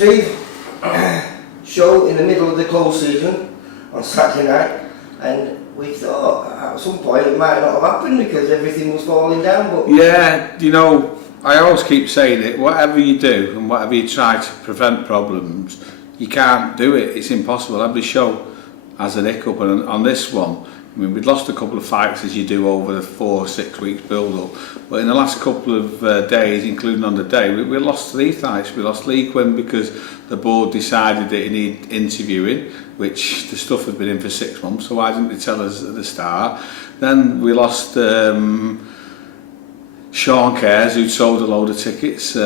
Steve, show in the middle of the close season on Saturday night, and we thought at some point it might not have happened because everything was falling down. But yeah, you know, I always keep saying it, whatever you do and whatever you try to prevent problems, you can't do it, it's impossible. Every show has an hiccup, and on this one, I mean, we'd lost a couple of fights as you do over the 4 or 6 weeks build-up, but in the last couple of days, including on the day, we lost 3 fights. We lost Lee Quinn because the board decided that he needed interviewing, which the stuff had been in for 6 months, so why didn't they tell us at the start? Then we lost Sean Cares, who'd sold a load of tickets,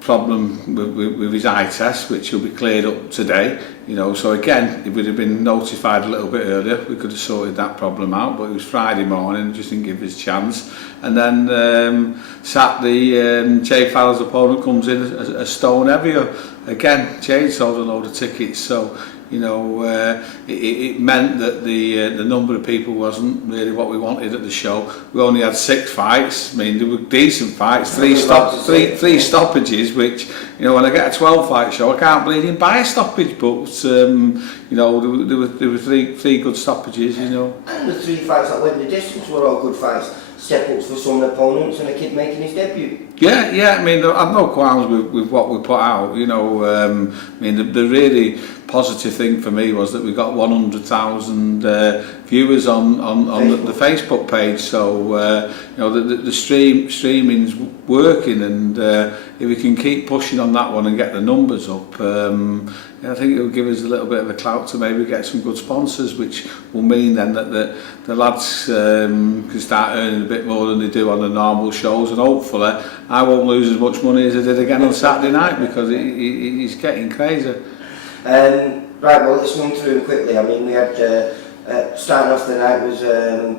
problem with his eye test, which will be cleared up today. You know, so again, if we'd have been notified a little bit earlier, we could have sorted that problem out, but it was Friday morning, just didn't give us a chance. And then Saturday, Jay Fowler's opponent comes in a stone heavier. Again, Jay sold a load of tickets, so you know, it meant that the number of people wasn't really what we wanted at the show. We only had 6 fights. I mean, they were decent fights, 3 stoppages, which, you know, when I get a 12-fight show, I can't bleed in buy a stoppage, but you know, there were 3 good stoppages, you know. And the 3 fights that went the distance were all good fights. Step-ups for some opponents and a kid making his debut. Yeah, I mean, I've no qualms with what we put out, you know. I mean, the really positive thing for me was that we got 100,000 viewers on the Facebook page, so you know, the streaming's working, and if we can keep pushing on that one and get the numbers up, I think it will give us a little bit of a clout to maybe get some good sponsors, which will mean then that the lads can start earning a bit more than they do on the normal shows, and hopefully I won't lose as much money as I did again on Saturday night, because he's getting crazy. Right, well, let's run through them quickly. I mean, we had starting off the night was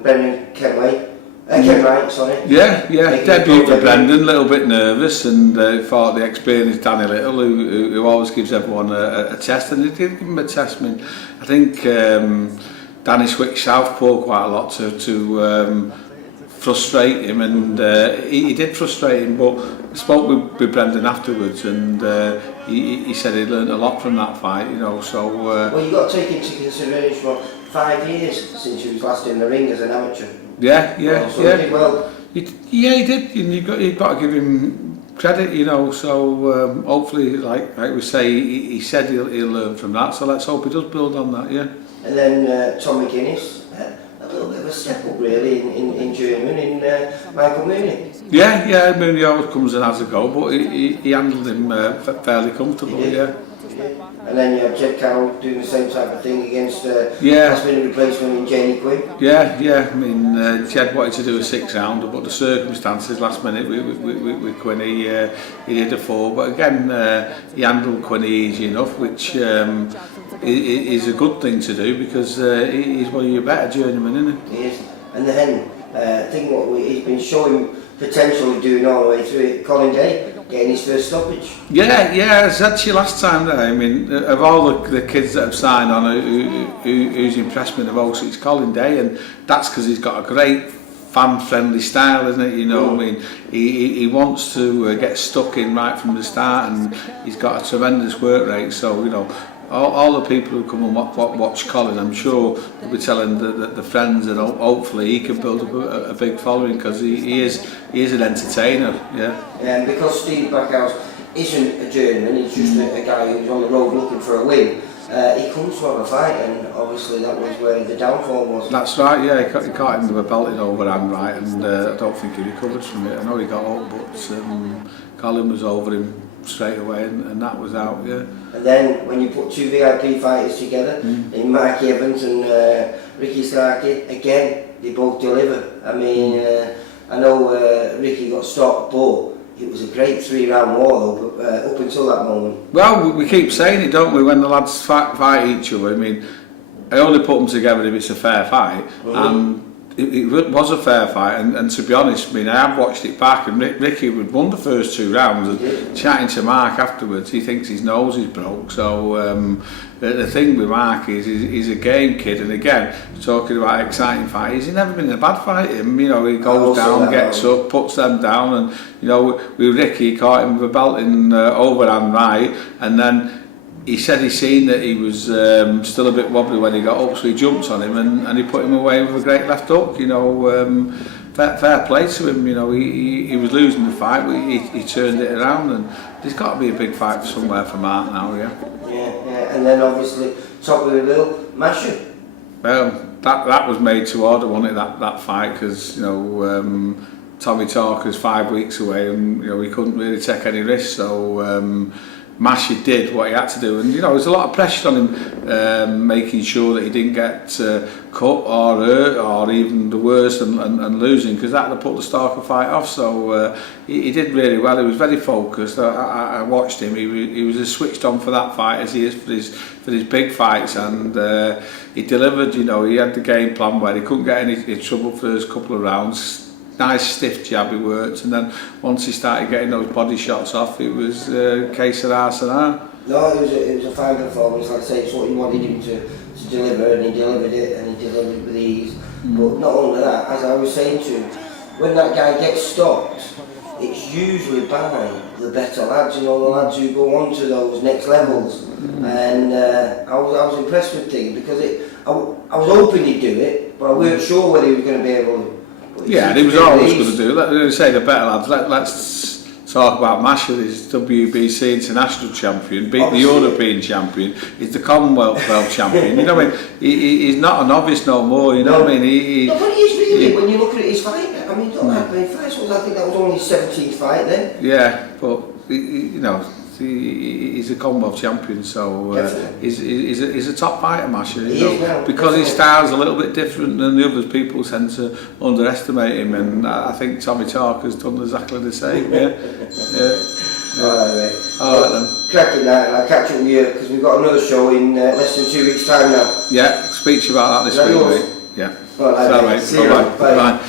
Brendan Kenwright, sorry. Yeah, debut for Brendan, a little bit nervous, and thought the experienced Danny Little, who always gives everyone a test, and he did give him a test. I mean, I think Danny switched southpaw quite a lot to frustrate him, and he did frustrate him, but I spoke with Brendan afterwards, and he said he learned a lot from that fight, you know, so... well, you've got to take into consideration 5 years since he was last in the ring as an amateur. Yeah. He did well. He did, and you've got to give him credit, you know, so hopefully, like we say, he said he'll learn from that, so let's hope he does build on that, yeah. And then Tom McGuinness, a little bit of a step up really in German, in Michael Mooney. Yeah, Mooney always comes in as a go, but he handled him fairly comfortably, yeah. And then you have Jed Carroll doing the same type of thing against last minute replacement in Jamie Quinn. Yeah, I mean, Jed wanted to do a 6-rounder, but the circumstances last minute with Quinn, he did a 4, but again, he handled Quinn easy enough, which is a good thing to do, because he's one of your better journeymen, isn't he? He is. And then, I think what he's been showing potential of doing all the way through it, Colin Day, getting his first stoppage. Yeah, I said to you last time there, I mean, of all the kids that have signed on who's impressed me the most, it's Colin Day, and that's because he's got a great fan-friendly style, isn't it? You know, I mean, he wants to get stuck in right from the start, and he's got a tremendous work rate, so, you know, all the people who come and watch Colin, I'm sure they'll be telling the friends, and hopefully he can build up a big following, because he is an entertainer, yeah. And because Steve Backhouse isn't a journeyman, he's just a guy who's on the road looking for a win, he comes to have a fight, and obviously that was where the downfall was. That's right, yeah, he caught him with a belting overhand, right, and I don't think he recovered from it. I know he got up, but Colin was over him straight away, and that was out, yeah. And then when you put 2 VIP fighters together, in Mark Evans and Ricky Starkey, again, they both deliver. I mean, I know Ricky got stopped, but it was a great 3-round war up until that moment. Well, we keep saying it, don't we, when the lads fight each other. I mean, I only put them together if it's a fair fight, and it was a fair fight, and to be honest, I mean, I have watched it back, and Ricky had won the first 2 rounds, and chatting to Mark afterwards, he thinks his nose is broke. So the thing with Mark is he's a game kid, and again, talking about exciting fight, he's never been in a bad fight. You know, he goes down, gets up, puts them down, and you know, with Ricky, he caught him with a belt in overhand right, and then he said he seen that he was still a bit wobbly when he got up, so he jumped on him and he put him away with a great left hook. You know, fair play to him. You know, he was losing the fight, but he turned it around, and there's got to be a big fight somewhere for Mark now, yeah. Yeah, and then obviously top of the bill, Masher. Well, that was made to order, wasn't it? That fight, because you know, Tommy Talker's 5 weeks away, and you know, he couldn't really take any risks, so. Mashy did what he had to do, and you know, there's a lot of pressure on him, making sure that he didn't get cut or hurt or even the worst and losing, because that would have put the Stalker fight off. So he did really well. He was very focused. I watched him. He was as switched on for that fight as he is for his big fights, and he delivered. You know, he had the game plan where he couldn't get any trouble for those couple of rounds. Nice stiff jab he worked, and then once he started getting those body shots off, it was a case of arse and arm. No, it was a fine performance. Like I say, it's what you wanted him to deliver, and he delivered it, and he delivered it with ease. But not only that, as I was saying to him, when that guy gets stopped, it's usually by the better lads, you know, the lads who go on to those next levels. And I was impressed with Tigger, because I was hoping he'd do it, but I weren't sure whether he was going to be able to. Yeah, and he was always going to do. Let's say the better lads. Let's talk about Masher. He's WBC international champion, beat the European champion. He's the Commonwealth belt champion. You know what I mean? He's not a novice no more. You know what I mean? No, but he is really. When you look at his fight, I mean, he don't have many fights. I think that was only his 17th fight then. Yeah, but you know. He's a Commonwealth champion, so he's a top fighter, Masher. You know, because his style's a little bit different than the others. People tend to underestimate him, and I think Tommy Talker's done exactly the same. Yeah. Alright, mate. Alright then. Cracking that, and I'll catch up with you because we've got another show in less than 2 weeks' time now. Yeah, speak to you about that this week, mate. Yeah. Alright, mate. See you. Bye.